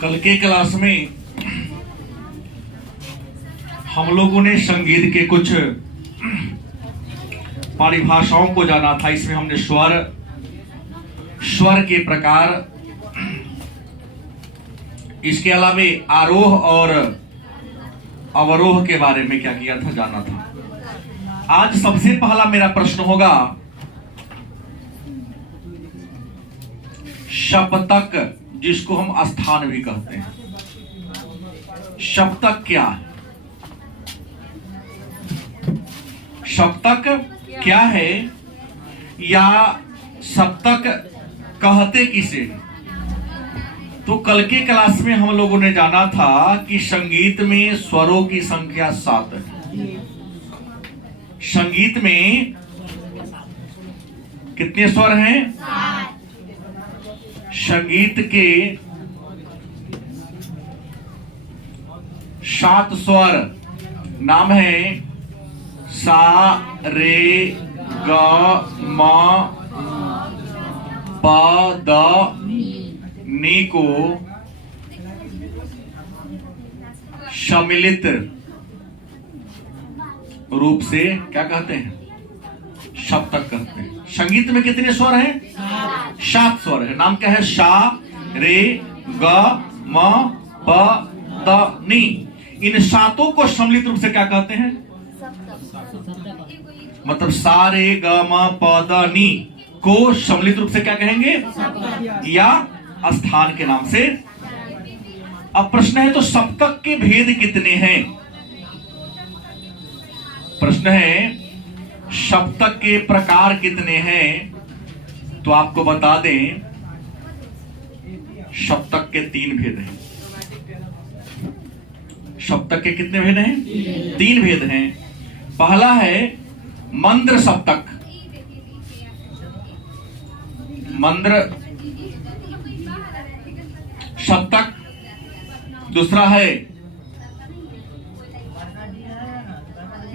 कल के क्लास में हम लोगों ने संगीत के कुछ परिभाषाओं को जाना था। इसमें हमने स्वर के प्रकार, इसके अलावा आरोह और अवरोह के बारे में क्या किया था, जाना था। आज सबसे पहला मेरा प्रश्न होगा, सप्तक, जिसको हम स्थान भी कहते हैं, सप्तक क्या है? सप्तक क्या है या सप्तक कहते किसे? तो कल के क्लास में हम लोगों ने जाना था कि संगीत में स्वरों की संख्या 7 है। संगीत में कितने स्वर हैं? संगीत के 7 स्वर नाम है सा, रे, ग, म, प, द, नी को सम्मिलित रूप से क्या कहते हैं? सप्तक कहते हैं। संगीत में कितने स्वर हैं? 7 स्वर है। नाम क्या है? सा, रे, ग, म, प, द, नी। इन 7 को सम्मिलित रूप से क्या कहते हैं? मतलब सा, रे, ग, म, प, द, नी को सम्मिलित रूप से क्या कहेंगे? या स्थान के नाम से। अब प्रश्न है, तो सप्तक के भेद कितने हैं? प्रश्न है, सप्तक के प्रकार कितने हैं? तो आपको बता दें, सप्तक के 3 भेद हैं। सप्तक के कितने भेद हैं? 3 भेद हैं। पहला है मंद्र सप्तक, मंद्र सप्तक। दूसरा है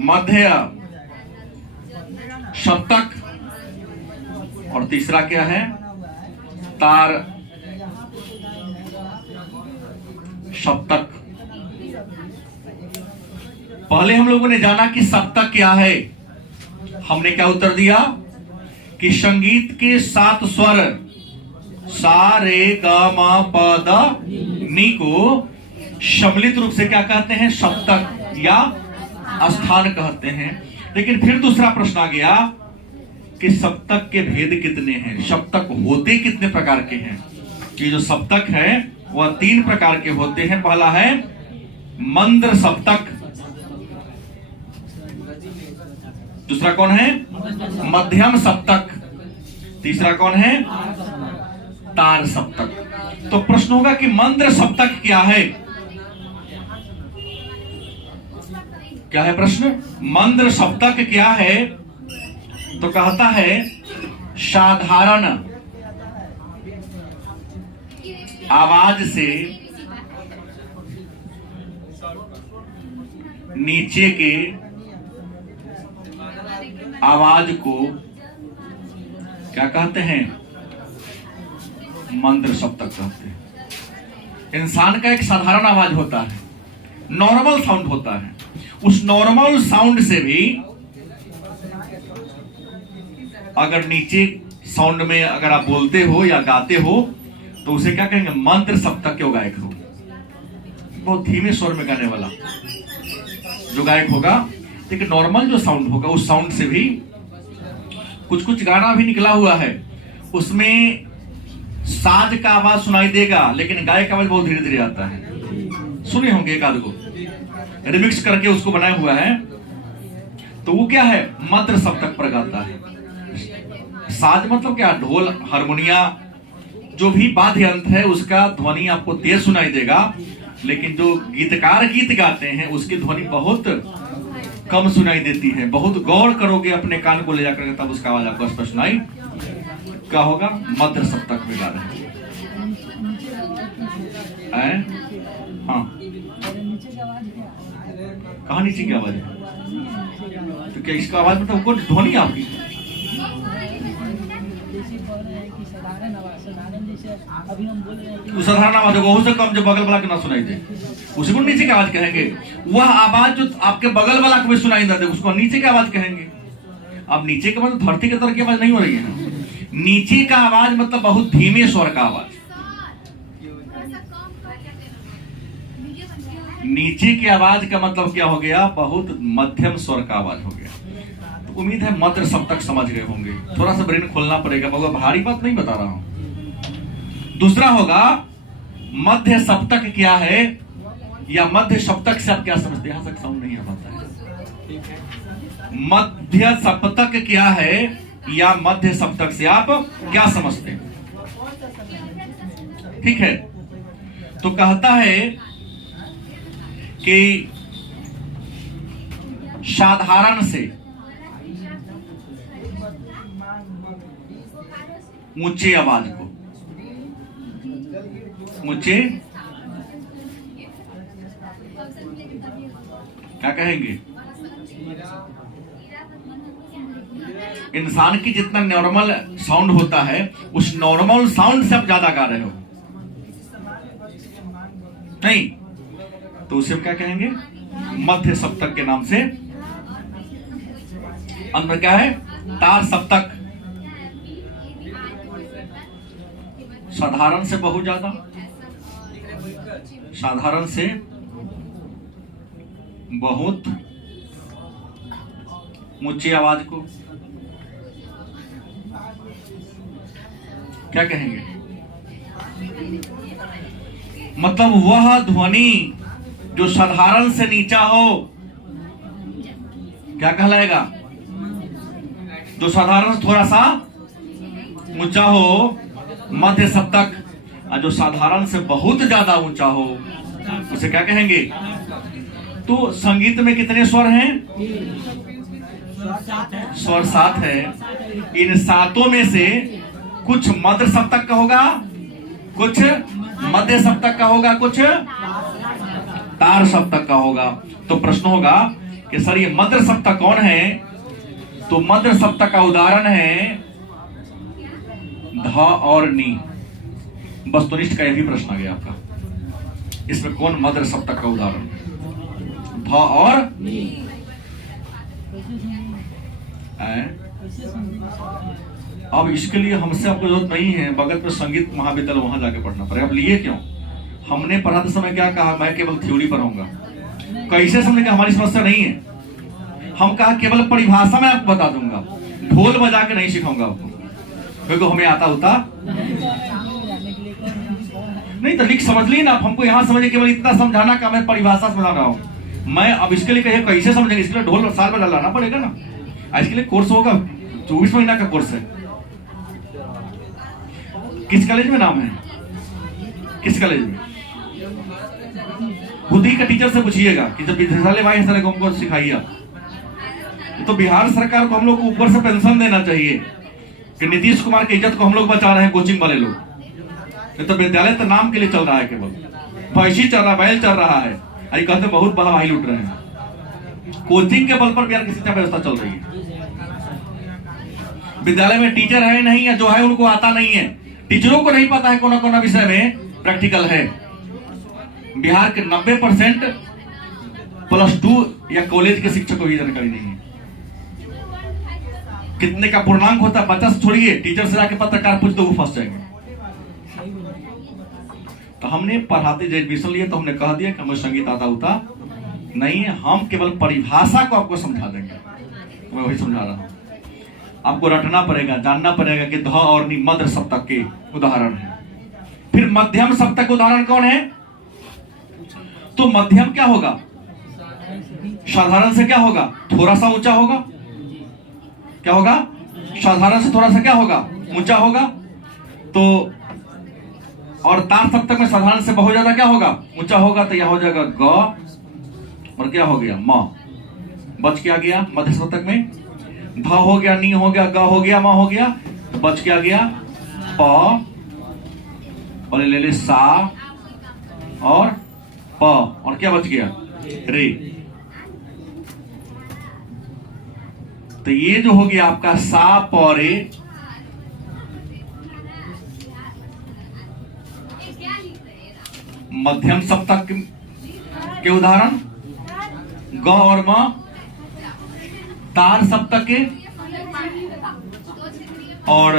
मध्य सप्तक, और तीसरा क्या है? तार सप्तक। पहले हम लोगों ने जाना कि सप्तक क्या है। हमने क्या उत्तर दिया कि संगीत के 7 स्वर सा, रे, ग, म, प, द, नी को सम्मिलित रूप से क्या कहते हैं? सप्तक या स्थान कहते हैं। लेकिन फिर दूसरा प्रश्न आ गया कि सप्तक के भेद कितने हैं? सप्तक होते कितने प्रकार के हैं? ये जो सप्तक है वह 3 प्रकार के होते हैं। पहला है मंद्र सप्तक, दूसरा कौन है? मध्यम सप्तक, तीसरा कौन है? तार सप्तक। तो प्रश्न होगा कि मंद्र सप्तक क्या है? क्या है प्रश्न? मंद्र सप्तक क्या है? तो कहता है, साधारण आवाज से नीचे के आवाज को क्या कहते हैं? मंद्र सप्तक कहते हैं। इंसान का एक साधारण आवाज होता है, नॉर्मल साउंड होता है। उस नॉर्मल साउंड से भी अगर नीचे साउंड में अगर आप बोलते हो या गाते हो तो उसे क्या कहेंगे? मंत्र सप्तक के गायक हो। बहुत धीमे स्वर में गाने वाला जो गायक होगा, लेकिन नॉर्मल जो साउंड होगा उस साउंड से भी कुछ गाना भी निकला हुआ है, उसमें साज का आवाज सुनाई देगा, लेकिन गायक का आवाज बहुत धीरे धीरे आता है। सुने होंगे एक आध को, रिमिक्स करके उसको बनाया हुआ है। तो वो क्या है? मंत्र सप्तक पर गाता है। साज मतलब क्या? ढोल, हारमोनिया, जो भी वाद्य यंत्र है उसका ध्वनि आपको तेज सुनाई देगा, लेकिन जो गीतकार गीत गाते हैं उसकी ध्वनि बहुत कम सुनाई देती है। बहुत गौर करोगे अपने कान को ले जाकर, तब उसका आवाज आपको स्पष्ट सुनाई क्या होगा? मंत्र सप्तक में गा रहे हैं। हाँ, कहाँ नीचे की आवाज है? तो क्या इसका आवाज मतलब ध्वनि आपकी? अभी हम बोल रहे हैं साधारण आवाज होगा, उससे कम जो बगल वाला के ना सुनाई दे उसी को नीचे की आवाज कहेंगे। वह आवाज जो आपके बगल वाला को भी सुनाई ना दे उसको नीचे की आवाज कहेंगे। अब नीचे का मतलब धरती के तरह की आवाज नहीं हो रही है ना। नीचे का आवाज मतलब बहुत धीमे स्वर का आवाज। नीचे की आवाज का मतलब क्या हो गया, बहुत मध्यम स्वर का आवाज हो गया। तो उम्मीद है मंत्र सब तक समझ गए होंगे। थोड़ा सा ब्रेन खोलना पड़ेगा, बहुत भारी बात नहीं बता रहा हूं। दूसरा होगा मध्य सप्तक क्या है, या मध्य सप्तक से आप क्या समझते हैं? यहां तक साउंड नहीं आ पाता है। मध्य सप्तक क्या है या मध्य सप्तक से आप क्या समझते हैं? ठीक है, तो कहता है कि साधारण से ऊंचे आवाज को, ऊंचे क्या कहेंगे? इंसान की जितना नॉर्मल साउंड होता है उस नॉर्मल साउंड से आप ज्यादा गा रहे हो नहीं, तो उसे क्या कहेंगे? मध्य सप्तक के नाम से। अंदर क्या है? तार सप्तक। साधारण से बहुत ज्यादा, साधारण से बहुत ऊंची आवाज को क्या कहेंगे? मतलब वह ध्वनि जो साधारण से नीचा हो क्या कहलाएगा? जो साधारण से थोड़ा सा ऊंचा हो मध्य सप्तक, और जो साधारण से बहुत ज्यादा ऊंचा हो उसे क्या कहेंगे? तो संगीत में कितने स्वर हैं? स्वर 7 है। इन 7 में से कुछ मध्य सप्तक का होगा, कुछ मध्य सप्तक का होगा, कुछ तार सप्तक का होगा। तो प्रश्न होगा कि सर ये मध्य सप्तक कौन है? तो मध्य सप्तक का उदाहरण है ध और नी। वस्तुनिष्ठ का यह भी प्रश्न आ गया आपका, इसमें कौन मध्य सप्तक का उदाहरण? ध और अब इसके लिए हमसे आपको जरूरत नहीं है, बगल पे संगीत महाविद्यालय वहां जाके पढ़ना पड़ेगा। अब लिए क्यों? हमने पढ़ाते समय क्या कहा? मैं केवल थ्योरी पढ़ाऊंगा। कैसे समझने का हमारी समस्या नहीं है। हम कहा केवल परिभाषा में आपको बता दूंगा, ढोल बजा के नहीं सिखाऊंगा आपको, क्योंकि हमें आता होता नहीं। तो लिख समझ ली ना आप, हमको यहाँ समझे केवल इतना समझाना का मैं परिभाषा समझा रहा हूँ। मैं अब इसके लिए कहे कैसे समझेंगे? इसके लिए ढोल साल में लाना पड़ेगा ना। इसके लिए कोर्स होगा, 24 महीना का कोर्स है। किस कॉलेज में नाम है? किस कॉलेज में? खुद ही का टीचर से पूछिएगा कि जब विद्यालय आए सारे को हमको सिखाइए। तो बिहार सरकार को हम लोग को ऊपर से पेंशन देना चाहिए कि नीतीश कुमार की इज्जत को हम लोग बचा रहे हैं, कोचिंग वाले लोग। तो विद्यालय तो नाम के लिए चल रहा है, केवल भैंसी चल रहा है, बैल चल रहा है, अरे कहते बहुत बड़ा भाई लूट रहे हैं। कोचिंग के बल पर बिहार की शिक्षा व्यवस्था चल रही है। विद्यालय में टीचर है नहीं, या जो है उनको आता नहीं है। टीचरों को नहीं पता है कौन कौन विषय में प्रैक्टिकल है। बिहार के 90% +2 या कॉलेज के शिक्षक को भी जानकारी नहीं है। कितने का पूर्णांक होता है बच्चा से छोड़िए, टीचर से जाके पत्रकार पूछ तो वो फंस जाएंगे। तो हमने पढ़ाते जब एडमिशन लिए तो हमने कह दिया कि हमें संगीत आता होता नहीं है, हम केवल परिभाषा को आपको समझा देंगे। तो मैं वही समझा रहा हूं। आपको रटना पड़ेगा, जानना पड़ेगा कि ध और नी मध्य सप्तक के उदाहरण है। फिर मध्यम सप्तक उदाहरण कौन है? तो मध्यम क्या होगा? साधारण से क्या होगा? थोड़ा सा ऊंचा होगा। क्या होगा? साधारण से थोड़ा सा क्या होगा? ऊंचा होगा। तो और तार सप्तक में साधारण से बहुत ज्यादा क्या होगा? ऊंचा होगा। तो यह हो जाएगा ग, और क्या हो गया? म। बच क्या गया? मध्य सप्तक में ध हो गया, नी हो गया, ग हो गया, म हो गया। तो बच क्या गया? प, और ले ले सा और प, और क्या बच गया? रे। तो ये जो हो गया आपका सा प रे, मध्यम सप्तक के उदाहरण ग और म। तार सप्तक के और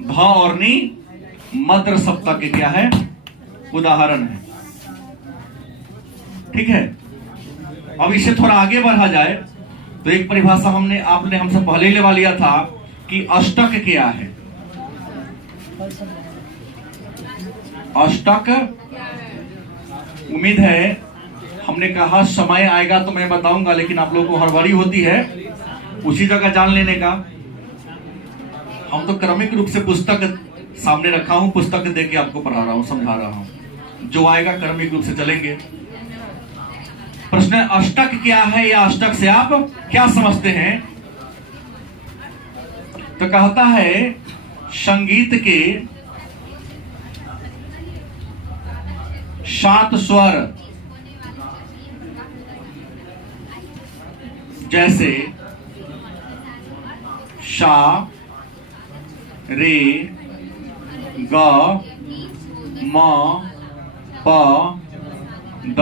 ध और नी मद्र सप्तक के क्या है, उदाहरण है। ठीक है। अब इसे थोड़ा आगे बढ़ा जाए तो एक परिभाषा आपने हमसे पहले लेवा लिया था कि अष्टक क्या है। अष्टक, उम्मीद है हमने कहा समय आएगा तो मैं बताऊंगा, लेकिन आप लोगों को हड़बड़ी होती है उसी जगह जान लेने का। हम तो क्रमिक रूप से पुस्तक सामने रखा हूं, पुस्तक देख के आपको पढ़ा रहा हूं, समझा रहा हूं। जो आएगा क्रमिक रूप से चलेंगे। प्रश्न है अष्टक क्या है, या अष्टक से आप क्या समझते हैं। तो कहता है संगीत के 7 स्वर, जैसे शा, रे, ग, म, प, द,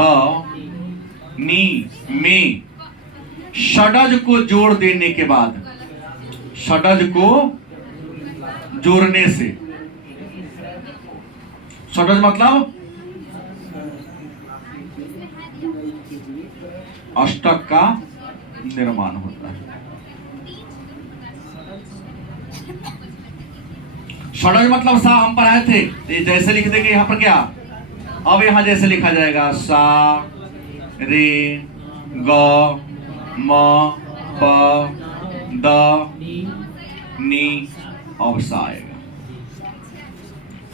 नी में षडज को जोड़ देने के बाद, षडज को जोड़ने से, षडज मतलब अष्टक का निर्माण होता है। षडज मतलब सा हम पढ़ाए थे, जैसे लिख देंगे यहां पर क्या, अब यहां जैसे लिखा जाएगा सा, रे, ग, म, प, द, नी, अब सा आएगा।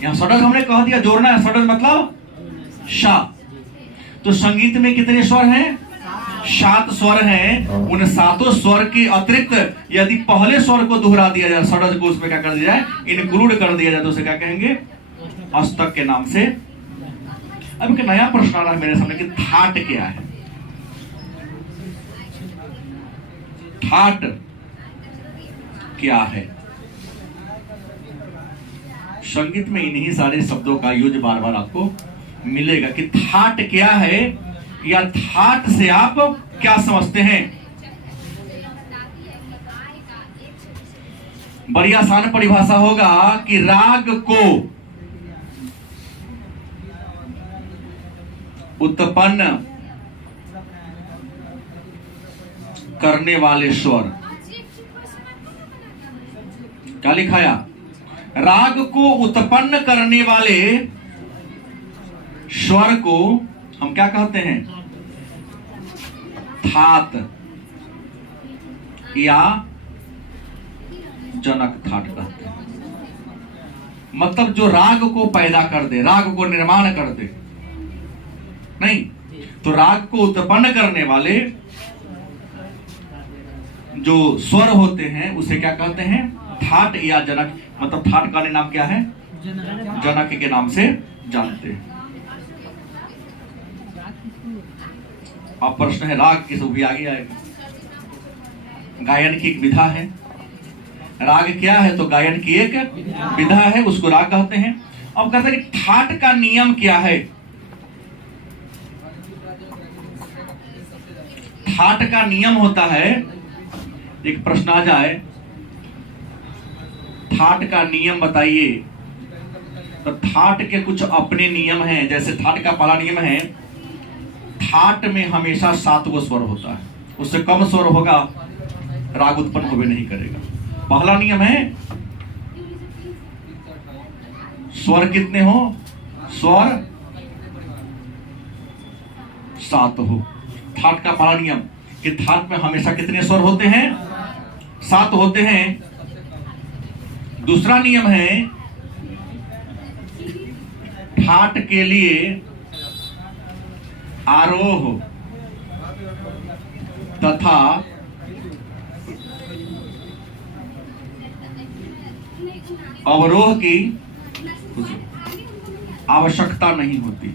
यहां षडज हमने कह दिया जोड़ना है, षडज मतलब शा। तो संगीत में कितने स्वर हैं, 7 स्वर हैं। उन 7 स्वर के अतिरिक्त यदि पहले स्वर को दोहरा दिया जाए, षडज को उसमें क्या कर दिया जाए, इंक्लूड कर दिया जाए, तो उसे क्या कहेंगे, अष्टक के नाम से। अब एक नया प्रश्न आ रहा है मेरे सामने कि थाट क्या है। थाट क्या है। संगीत में इन्हीं सारे शब्दों का यूज बार बार आपको मिलेगा कि थाट क्या है, या थाट से आप क्या समझते हैं। बड़ी आसान परिभाषा होगा कि राग को उत्पन्न करने वाले स्वर। क्या लिखाया, राग को उत्पन्न करने वाले स्वर को हम क्या कहते हैं, थाट या जनक थाट कहते हैं। मतलब जो राग को पैदा कर दे, राग को निर्माण कर दे। नहीं तो राग को उत्पन्न करने वाले जो स्वर होते हैं उसे क्या कहते हैं, थाट या जनक। मतलब थाट का नाम क्या है, जनक के नाम से जानते हैं। अब प्रश्न है राग किस भी आगे आएगा। गायन की एक विधा है। राग क्या है, तो गायन की एक विधा है, उसको राग कहते हैं। अब कहते हैं कि थाट का नियम क्या है। थाट का नियम होता है, एक प्रश्न आ जाए, थाट का नियम बताइए। तो थाट के कुछ अपने नियम हैं। जैसे थाट का पहला नियम है, थाट में हमेशा 7 गो स्वर होता है, उससे कम स्वर होगा राग उत्पन्न होवे नहीं करेगा। पहला नियम है स्वर कितने हो, स्वर 7 हो। थाट का पहला नियम कि थाट में हमेशा कितने स्वर होते हैं, 7 होते हैं। दूसरा नियम है थाट के लिए आरोह तथा अवरोह की आवश्यकता नहीं होती।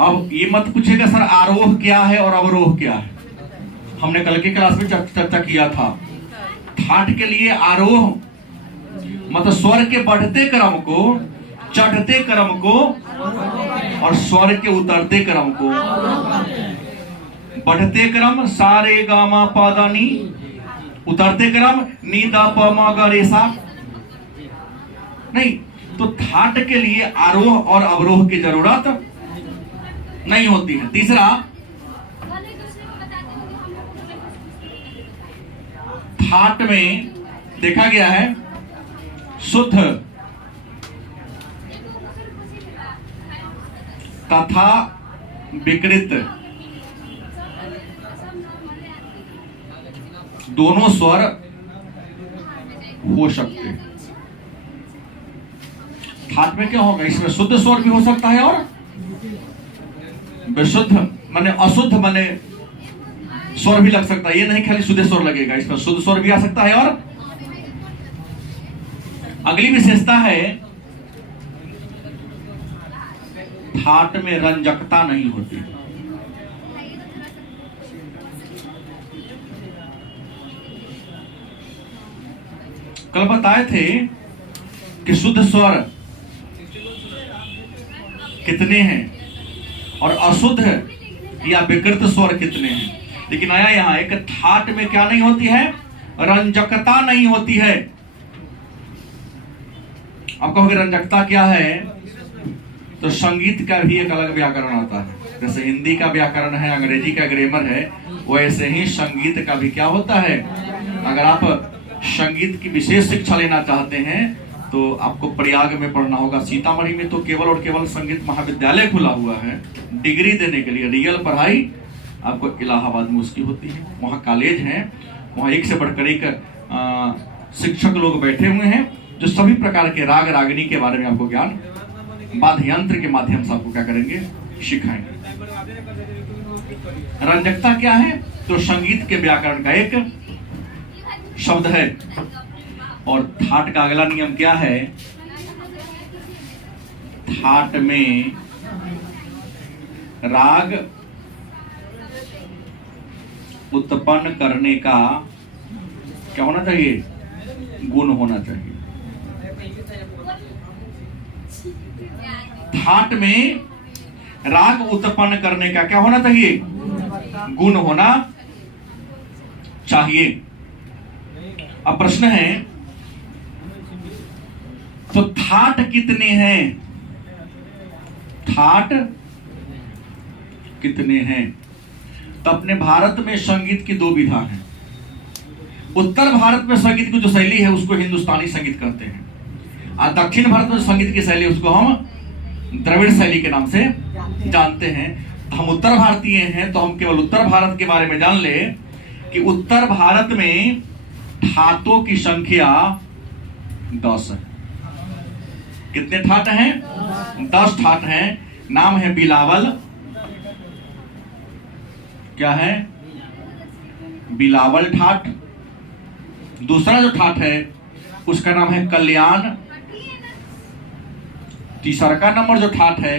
अब ये मत पूछेगा सर आरोह क्या है और अवरोह क्या है। हमने कल की क्लास में चर्चा किया था ठाट के लिए आरोह मतलब स्वर के बढ़ते क्रम को, चढ़ते क्रम को और स्वर के उतरते क्रम को। बढ़ते क्रम सारे गामा पादा नी, उतरते क्रम नी दा प म ग रे सा। नहीं, तो ठाट के लिए आरोह और अवरोह की जरूरत नहीं होती है। तीसरा, ठाट में देखा गया है शुद्ध तथा विकृत दोनों स्वर हो सकते हैं। ठाट में क्या होगा, इसमें शुद्ध स्वर भी हो सकता है और विशुद्ध माने अशुद्ध माने स्वर भी लग सकता है। ये नहीं खाली शुद्ध स्वर लगेगा, इसमें शुद्ध स्वर भी आ सकता है। और अगली विशेषता है ठाट में रंजकता नहीं होती। कल बताए थे कि शुद्ध स्वर कितने हैं और अशुद्ध या विकृत स्वर कितने हैं, लेकिन आया यहां एक ठाट में क्या नहीं होती है, रंजकता नहीं होती है। आप कहोगे रंजकता क्या है, तो संगीत का भी एक अलग व्याकरण आता है। जैसे हिंदी का व्याकरण है, अंग्रेजी का ग्रामर है, वैसे ही संगीत का भी क्या होता है। अगर आप संगीत की विशेष शिक्षा लेना चाहते हैं तो आपको प्रयाग में पढ़ना होगा। सीतामढ़ी में तो केवल और केवल संगीत महाविद्यालय खुला हुआ है डिग्री देने के लिए। रियल पढ़ाई आपको इलाहाबाद में उसकी होती है। वहाँ कॉलेज हैं, वहाँ एक से बढ़कर एक शिक्षक लोग बैठे हुए हैं जो सभी प्रकार के राग रागिनी के बारे में आपको ज्ञान वाद्य यंत्र के माध्यम से आपको क्या करेंगे, सिखाएंगे। रंजकता क्या है, तो संगीत के व्याकरण का एक शब्द है। और ठाट का अगला नियम क्या है, ठाट में राग उत्पन्न करने का क्या होना चाहिए, गुण होना चाहिए। ठाट में राग उत्पन्न करने का क्या होना चाहिए, गुण होना चाहिए। अब प्रश्न है तो ठाट कितने हैं, ठाट कितने हैं। तो अपने भारत में संगीत की दो विधा है। उत्तर भारत में संगीत की जो शैली है उसको हिंदुस्तानी संगीत कहते हैं, और दक्षिण भारत में संगीत की शैली उसको हम द्रविड़ शैली के नाम से जानते हैं। तो हम उत्तर भारतीय हैं तो हम केवल उत्तर भारत के बारे में जान ले कि उत्तर भारत में ठाटों की संख्या 10 है। कितने ठाट हैं, 10 ठाट हैं। नाम है बिलावल, क्या है, बिलावल ठाट। दूसरा जो ठाट है उसका नाम है कल्याण। तीसरा का नंबर जो ठाट है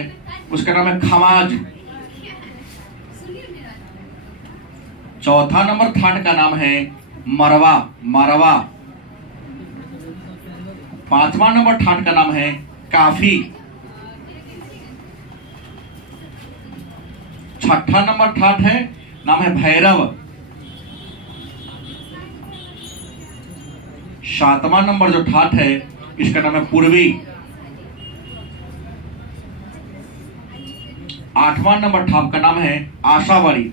उसका नाम है खमाज। चौथा नंबर ठाट का नाम है मरवा, मरवा। पांचवा नंबर ठाट का नाम है काफी। छठा नंबर ठाट है, नाम है भैरव। सातवां नंबर जो ठाट है इसका नाम है पूर्वी। आठवां नंबर ठाट का नाम है आशावारी।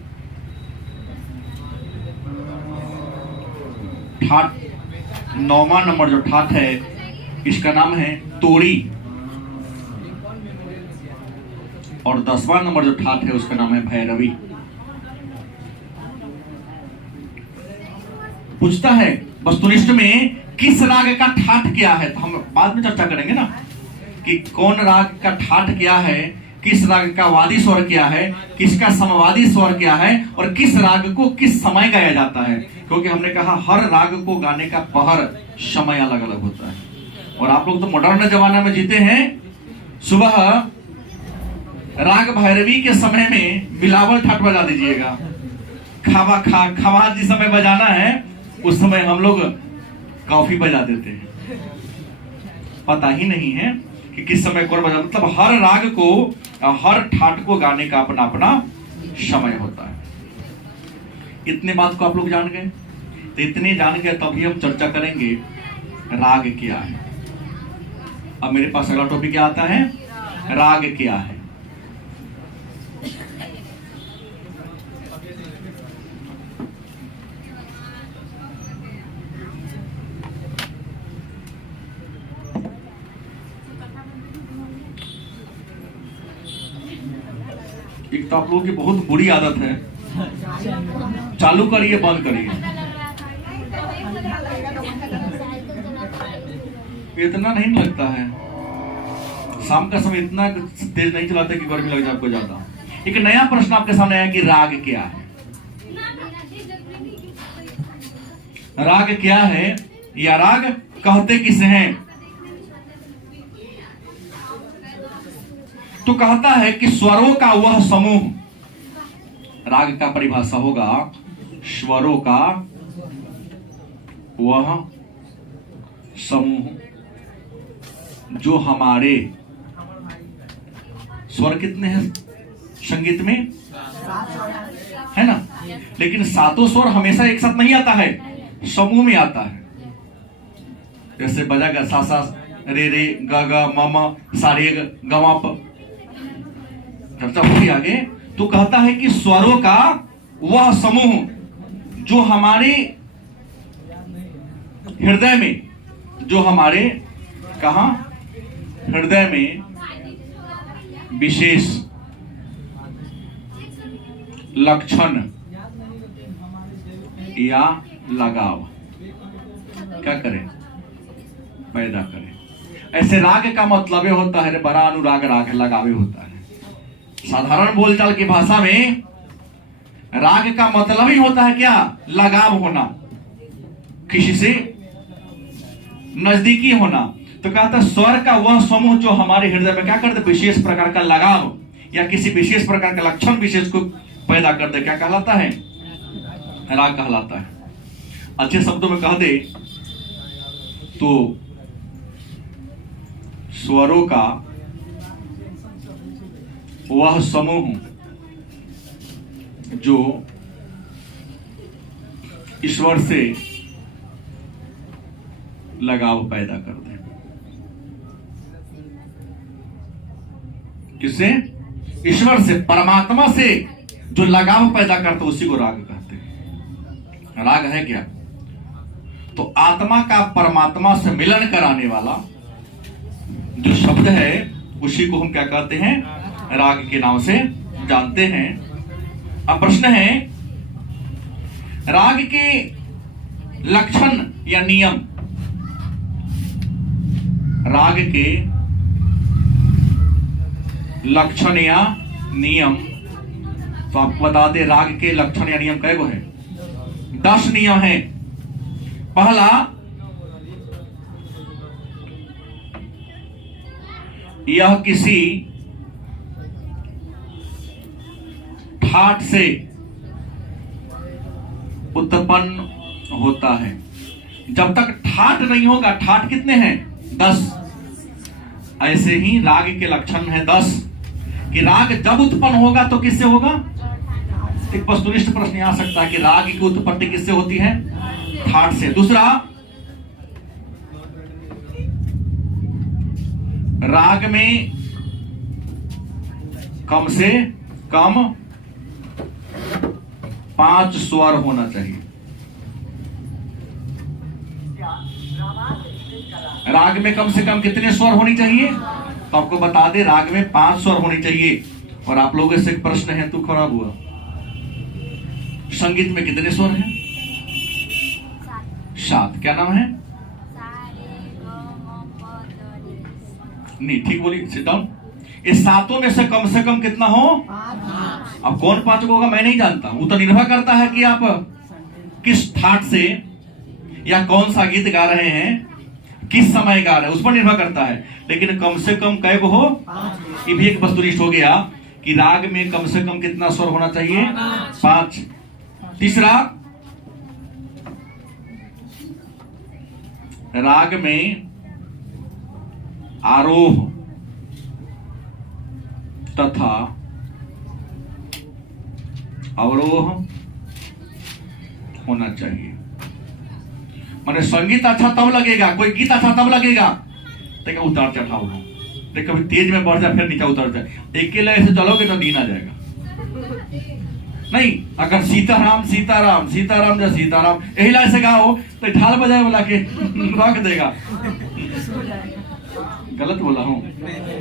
ठाट नौवां नंबर जो ठाट है इसका नाम है तोड़ी। और 10वां नंबर जो ठाट है उसका नाम है भैरवी। पूछता है वस्तुनिष्ठ में किस राग का ठाट क्या है, तो हम बाद में चर्चा करेंगे ना कि कौन राग का ठाट क्या है, किस राग का वादी स्वर क्या है, किसका समवादी स्वर क्या है, और किस राग को किस समय गाया जाता है। क्योंकि हमने कहा हर राग को गाने का पहर समय अलग अलग होता है। और आप लोग तो मॉडर्न जमाना में जीते हैं। सुबह राग भैरवी के समय में बिलावल ठाट बजा दीजिएगा। खवाज जिस समय बजाना है उस समय हम लोग कॉफी बजा देते हैं, पता ही नहीं है कि किस समय कौन बजा। मतलब हर राग को, हर ठाट को गाने का अपना अपना समय होता है। इतने बात को आप लोग जान गए, तो इतने जान गए तभी हम चर्चा करेंगे राग क्या है। अब मेरे पास अगला टॉपिक क्या आता है, राग क्या है। एक तो आप लोगों की बहुत बुरी आदत है, चालू करिए बंद करिए, इतना नहीं लगता है। शाम का समय इतना तेज नहीं चलाते कि गर्मी लग जाए आपको ज्यादा। एक नया प्रश्न आपके सामने आया कि राग क्या है। राग क्या है या राग कहते किसे हैं? तो कहता है कि स्वरों का वह समूह, राग का परिभाषा होगा स्वरों का वह समूह जो हमारे, स्वर कितने हैं संगीत में, है ना, लेकिन सातों स्वर हमेशा एक साथ नहीं आता है, समूह में आता है। जैसे बजागा सा सा रे रे गा गा मा मा सा रे ग मा प, चर्चा होगी आगे। तो कहता है कि स्वरों का वह समूह जो हमारे हृदय में, जो हमारे कहा हृदय में विशेष लक्षण या लगाव क्या करें, पैदा करें। ऐसे राग का मतलब होता है बड़ा अनुराग राग लगावे होता है। साधारण बोलचाल की भाषा में राग का मतलब ही होता है क्या, लगाव होना, किसी से नजदीकी होना। तो कहता है स्वर का वह समूह जो हमारे हृदय में क्या करते, विशेष प्रकार का लगाव या किसी विशेष प्रकार का लक्षण विशेष को पैदा करते, क्या कहलाता है, राग कहलाता है। अच्छे शब्दों में कह दे तो स्वरों का वह समूह जो ईश्वर से लगाव पैदा कर दे। किससे, ईश्वर से, परमात्मा से जो लगाव पैदा करते उसी को राग कहते हैं। राग है क्या, तो आत्मा का परमात्मा से मिलन कराने वाला जो शब्द है उसी को हम क्या कहते हैं, राग के नाम से जानते हैं। अब प्रश्न है राग के लक्षण या नियम। राग के लक्षण या नियम, तो आपको बता दे राग के लक्षण या नियम कै गो है, 10 नियम है। पहला, यह किसी ठाट से उत्पन्न होता है। जब तक ठाट नहीं होगा, ठाट कितने हैं, 10। ऐसे ही राग के लक्षण है 10 कि राग जब उत्पन्न होगा तो किससे होगा। एक वस्तुनिष्ठ प्रश्न आ सकता है कि राग की उत्पत्ति किससे होती है, ठाट से। दूसरा, राग में कम से कम 5 स्वर होना चाहिए। राग में कम से कम कितने स्वर होनी चाहिए, तो आपको बता दे राग में 5 स्वर होनी चाहिए। और आप लोगों से एक प्रश्न है, तू खराब हुआ, संगीत में कितने स्वर हैं, 7। क्या नाम है, नहीं ठीक बोली, सिट डाउन। इस 7 में से कम कितना हो, अब कौन 5 को होगा मैं नहीं जानता, वो तो निर्भर करता है कि आप किस ठाट से या कौन सा गीत गा रहे हैं, किस समय गा रहे हैं, उस पर निर्भर करता है। लेकिन कम से कम कै गो हो, ये भी एक वस्तुनिष्ठ हो गया कि राग में कम से कम कितना स्वर होना चाहिए, 5। तीसरा, राग में आरोह तथा अवरोह होना चाहिए। माने संगीत अच्छा तब लगेगा, कोई गीत अच्छा तब लगेगा तो उतार चढ़ाव हो, तो कभी तेज में बढ़ जाए फिर नीचे उतर जाए। एक लय से चलोगे तो दिन आ जाएगा। नहीं, अगर सीताराम सीताराम सीताराम जय सीताराम यही लय से गाओ तो ढाल बजाए वाला के रख देगा। गलत बोला हूं,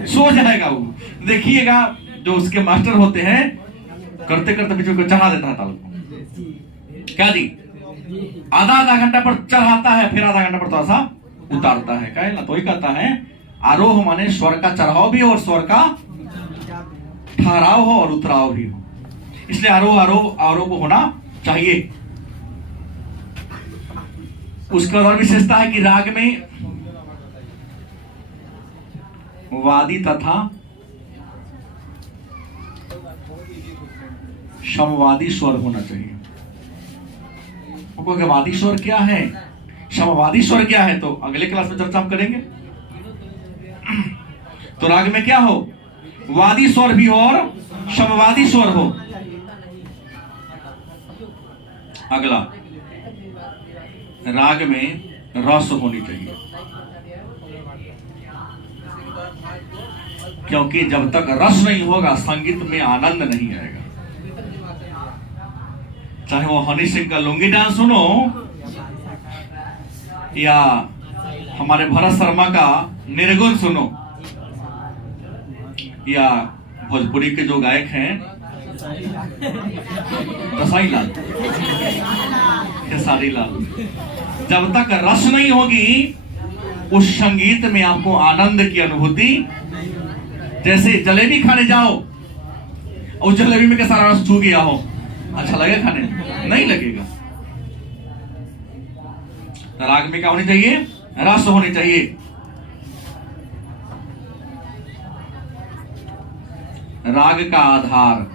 सो जाएगा वो। देखिएगा जो उसके मास्टर होते हैं करते करते बीच में चढ़ा देता है ताल को। क्या जी, आधा घंटा पर चढ़ाता है, फिर आधा घंटा पर थोड़ा सा उतारता है। क्या ना, तो ही कहता है आरोह माने स्वर का चढ़ाव भी हो और स्वर का ठहराव हो और उतराव भी हो, इसलिए आरोह आरोह आरोह होना चाहिए। उसका और विशेषता है कि राग में वादी तथा समवादी स्वर होना चाहिए। वादी स्वर क्या है, समवादी स्वर क्या है, तो अगले क्लास में चर्चा हम करेंगे। तो राग में क्या हो, वादी स्वर भी हो और समवादी स्वर हो। अगला, राग में रस होनी चाहिए, क्योंकि जब तक रस नहीं होगा संगीत में आनंद नहीं आएगा। चाहे वो हनी सिंह का लुंगी डांस सुनो या हमारे भरत शर्मा का निर्गुण सुनो या भोजपुरी के जो गायक हैं रसाई लाल, खेसारी लाल, जब तक रस नहीं होगी उस संगीत में आपको आनंद की अनुभूति। जैसे जलेबी खाने जाओ और जलेबी में कैसा रस छू गया हो, अच्छा लगेगा खाने? नहीं लगेगा। राग में क्या होनी चाहिए, रस होनी चाहिए। राग का आधार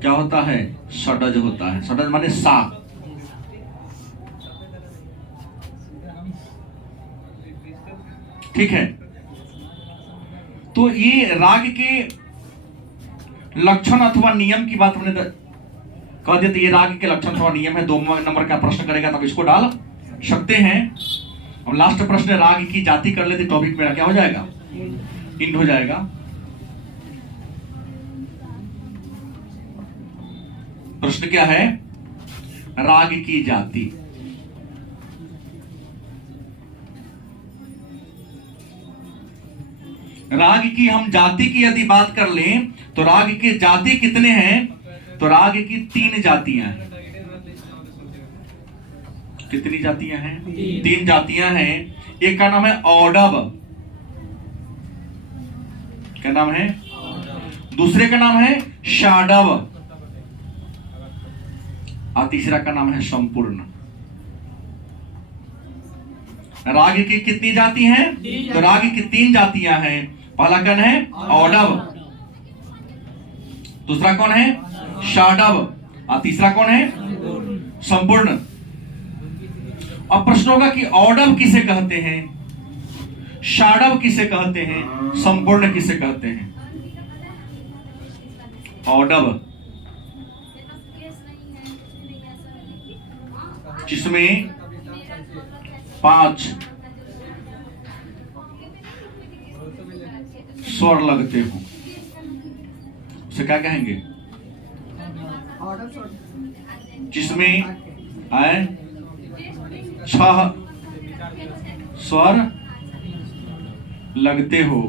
क्या होता है, षडज होता है। षडज माने सा। ठीक है, तो ये राग के लक्षण अथवा नियम की बात हमने कह दिया। तो ये राग के लक्षण अथवा नियम है। 2 नंबर का प्रश्न करेगा तब इसको डाल सकते हैं। अब लास्ट प्रश्न राग की जाति कर लेते, टॉपिक मेरा क्या हो जाएगा, इंड हो जाएगा। प्रश्न क्या है, राग की जाति। राग की हम जाति की यदि बात कर लें तो राग के जाति कितने हैं, तो राग की 3 जातियां हैं। कितनी जातियां हैं, 3 जातियां हैं। एक का नाम है औडव, क्या नाम है, दूसरे का नाम है शाडव और तीसरा का नाम है संपूर्ण। राग की कितनी जाति हैं, तो राग की 3 जातियां हैं। पहला कौन है, औडव, दूसरा कौन है, शाडव और तीसरा कौन है, संपूर्ण। अब प्रश्न होगा कि औडव किसे कहते हैं, शाडव किसे कहते हैं, संपूर्ण किसे कहते हैं। औडव जिसमें 5 स्वर लगते हो, उसे क्या कहेंगे, जिसमें 6 स्वर लगते हो,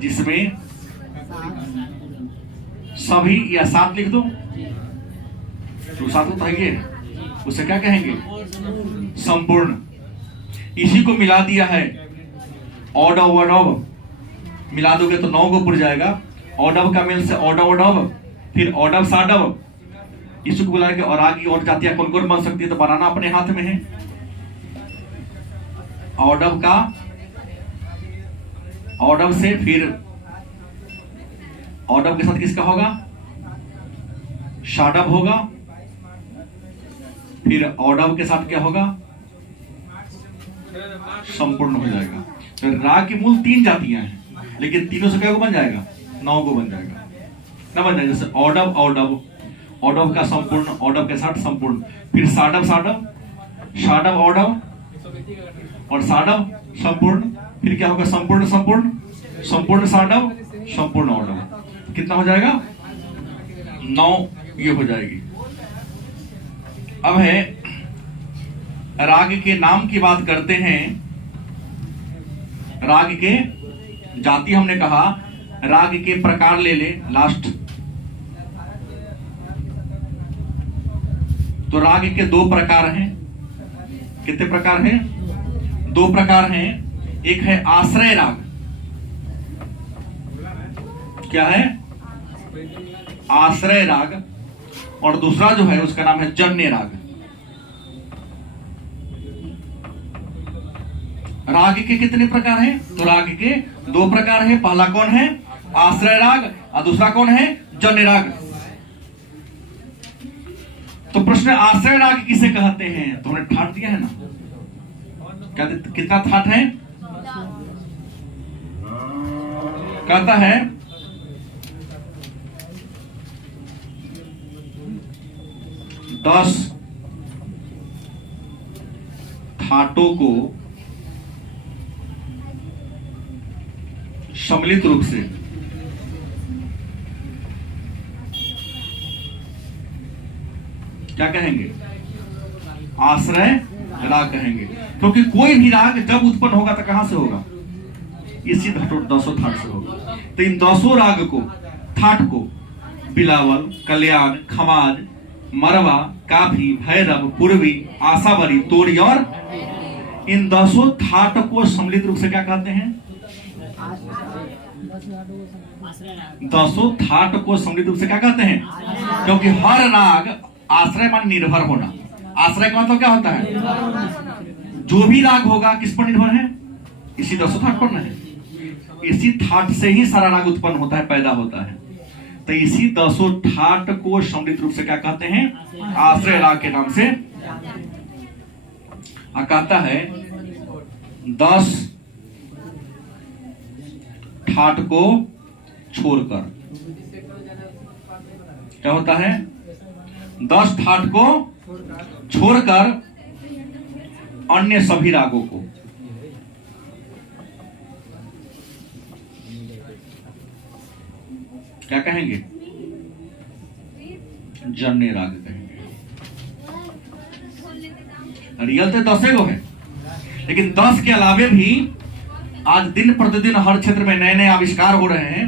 जिसमें सभी या 7 लिख दो तो 7 तो है, उसे क्या कहेंगे, संपूर्ण। इसी को मिला दिया है, ऑडव वडव मिला दोगे तो 9 को पुर जाएगा। ऑडव का मेल से ऑडव वडव, फिर ऑडव साडव। इसी को बुला के और आगे और जातियां कौन कौन बन सकती है, तो बनाना अपने हाथ में है। ऑडव का, ऑडव से फिर ऑडव के साथ किसका होगा, शाडव होगा, फिर ऑडव के साथ क्या होगा, संपूर्ण हो जाएगा। तो राग की मूल 3 जातियां हैं, लेकिन तीनों से क्या को बन जाएगा? 9 को बन जाएगा। ना बन जाएगा जैसे औडव औडव, औडव का संपूर्ण, औडव के साथ संपूर्ण, फिर साडव साडव, साडव औडव और साडव संपूर्ण, फिर क्या होगा? संपूर्ण संपूर्ण, संपूर्ण साडव, संपूर्ण औडव। कितना हो जाएगा? 9 ये हो जाएगी। अब है राग के नाम की बात करते हैं। राग के जाति हमने कहा, राग के प्रकार ले ले लास्ट। तो राग के 2 प्रकार हैं। कितने प्रकार हैं? 2 प्रकार हैं। एक है आश्रय राग। क्या है? आश्रय राग। और दूसरा जो है उसका नाम है जन्य राग। राग के कितने प्रकार हैं? तो राग के 2 प्रकार हैं। पहला कौन है? आश्रय राग, और दूसरा कौन है? जन्य राग। तो प्रश्न, आश्रय राग किसे कहते हैं? तो हमने ठाट दिया है ना। क्या कितना ठाट है? कहता है 10 ठाटों को सम्मिलित रूप से क्या कहेंगे? आश्रय राग कहेंगे। क्योंकि कोई भी राग जब उत्पन्न होगा तो कहां से होगा? इसी 10 ठाट से होगा। तो इन 10 राग को, ठाट को, बिलावल, कल्याण, खमाज, मरवा, काफी, भैरव, पूर्वी, आशावरी, तोड़ी और इन 10 ठाट को सम्मिलित रूप से क्या कहते हैं? 10 ठाट को सम्मिलित रूप से क्या कहते हैं? क्योंकि हर राग आश्रय मान निर्भर होना। आश्रय का मतलब क्या होता है? जो भी राग होगा किस पर निर्भर है? इसी 10 ठाट पर है। इसी ठाट से ही सारा राग उत्पन्न होता है, पैदा होता है। तो इसी 10 ठाट को सम्मिलित रूप से क्या कहते हैं? आश्रय राग के नाम से कहता है। 10 ठाट को छोड़कर क्या होता है? 10 ठाट को छोड़कर अन्य सभी रागों को क्या कहेंगे? जन्य राग कहेंगे। रियल तो 10 गो है, लेकिन 10 के अलावे भी आज दिन प्रतिदिन हर क्षेत्र में नए नए आविष्कार हो रहे हैं।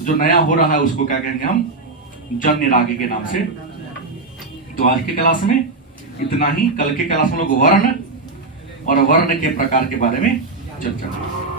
जो नया हो रहा है उसको क्या कहेंगे हम? जन्य राग के नाम से। तो आज के क्लास में इतना ही। कल के क्लास में लोग वर्ण और वर्ण के प्रकार के बारे में चर्चा करेंगे।